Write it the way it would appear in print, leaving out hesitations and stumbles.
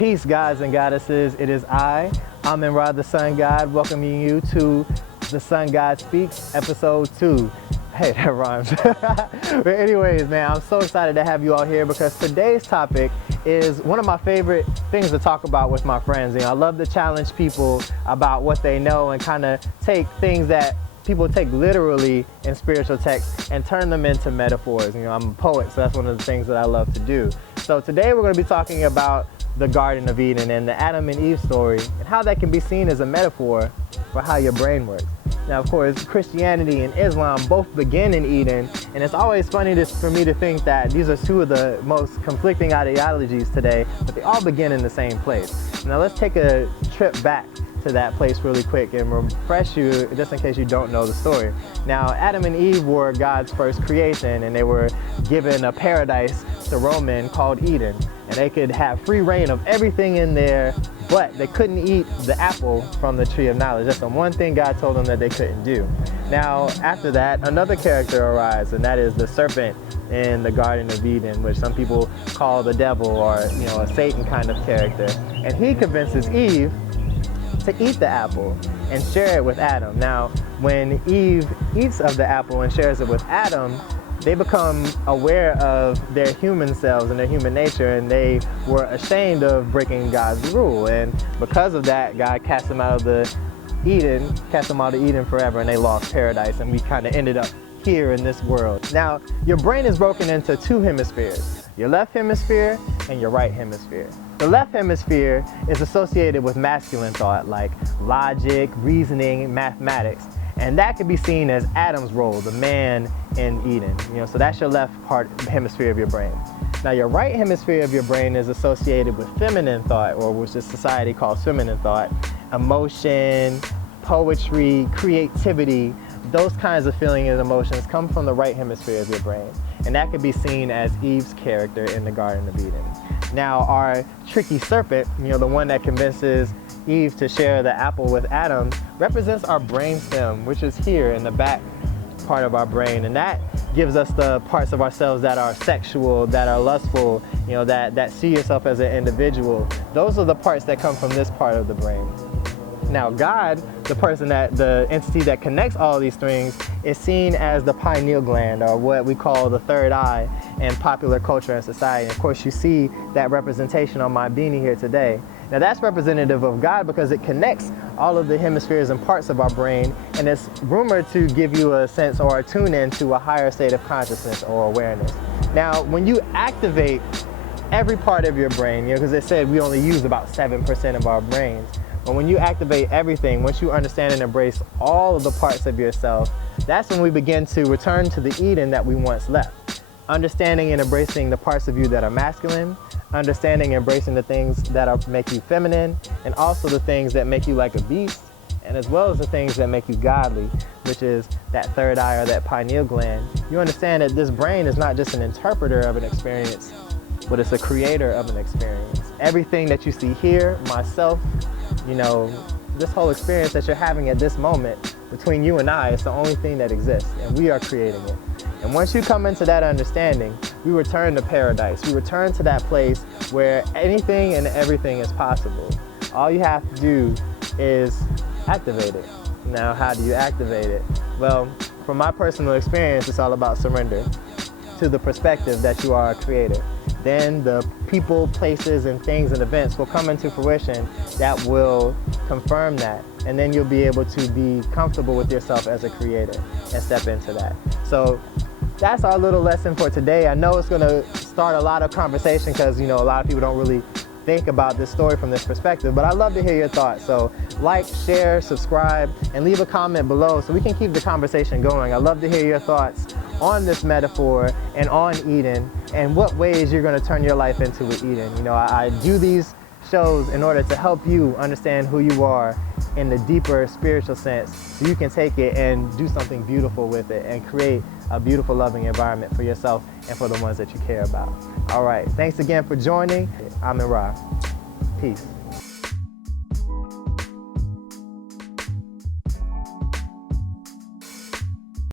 Peace, gods and goddesses. It is Amin Ra, the Sun God, welcoming you to The Sun God Speaks, episode 2. Hey, that rhymes. But anyways, man, I'm so excited to have you all here because today's topic is one of my favorite things to talk about with my friends. You know, I love to challenge people about what they know and kind of take things that people take literally in spiritual texts and turn them into metaphors. You know, I'm a poet, so that's one of the things that I love to do. So today we're going to be talking about the Garden of Eden and the Adam and Eve story and how that can be seen as a metaphor for how your brain works. Now, of course, Christianity and Islam both begin in Eden, and it's always funny for me to think that these are two of the most conflicting ideologies today, but they all begin in the same place. Now, let's take a trip back to that place really quick and refresh you just in case you don't know the story. Now, Adam and Eve were God's first creation, and they were given a paradise to roam in called Eden, and they could have free reign of everything in there, but they couldn't eat the apple from the tree of knowledge. That's the one thing God told them that they couldn't do. Now, after that, another character arrives, and that is the serpent in the Garden of Eden, which some people call the devil or, you know, a Satan kind of character. And he convinces Eve to eat the apple and share it with Adam. Now, when Eve eats of the apple and shares it with Adam, they become aware of their human selves and their human nature, and they were ashamed of breaking God's rule. And because of that, God cast them out of Eden forever, and they lost paradise, and we kind of ended up here in this world. Now, your brain is broken into two hemispheres, your left hemisphere and your right hemisphere. The left hemisphere is associated with masculine thought, like logic, reasoning, mathematics. And that can be seen as Adam's role, the man in Eden. You know, so that's your left hemisphere of your brain. Now, your right hemisphere of your brain is associated with feminine thought, or which this society calls feminine thought, emotion, poetry, creativity. Those kinds of feelings and emotions come from the right hemisphere of your brain. And that can be seen as Eve's character in the Garden of Eden. Now, our tricky serpent, you know, the one that convinces Eve to share the apple with Adam, represents our brainstem, which is here in the back part of our brain. And that gives us the parts of ourselves that are sexual, that are lustful, you know, that see yourself as an individual. Those are the parts that come from this part of the brain. Now, God, the entity that connects all of these things, is seen as the pineal gland, or what we call the third eye in popular culture and society. And of course, you see that representation on my beanie here today. Now, that's representative of God because it connects all of the hemispheres and parts of our brain, and it's rumored to give you a sense or a tune in to a higher state of consciousness or awareness. Now, when you activate every part of your brain, you know, because it said we only use about 7% of our brains, but when you activate everything, once you understand and embrace all of the parts of yourself, that's when we begin to return to the Eden that we once left. Understanding and embracing the parts of you that are masculine, understanding and embracing the things that make you feminine, and also the things that make you like a beast, and as well as the things that make you godly, which is that third eye or that pineal gland. You understand that this brain is not just an interpreter of an experience, but it's a creator of an experience. Everything that you see here, myself, you know, this whole experience that you're having at this moment between you and I is the only thing that exists, and we are creating it. And once you come into that understanding, we return to paradise. We return to that place where anything and everything is possible. All you have to do is activate it. Now, how do you activate it? Well, from my personal experience, it's all about surrender to the perspective that you are a creator. Then the people, places, and things and events will come into fruition that will confirm that. And then you'll be able to be comfortable with yourself as a creator and step into that. So that's our little lesson for today. I know it's going to start a lot of conversation because, you know, a lot of people don't really think about this story from this perspective, but I'd love to hear your thoughts. So like, share, subscribe, and leave a comment below so we can keep the conversation going. I'd love to hear your thoughts on this metaphor and on Eden and what ways you're going to turn your life into an Eden. You know, I do these shows in order to help you understand who you are in the deeper spiritual sense so you can take it and do something beautiful with it and create a beautiful, loving environment for yourself and for the ones that you care about. All right, thanks again for joining. Amin Ra. Peace.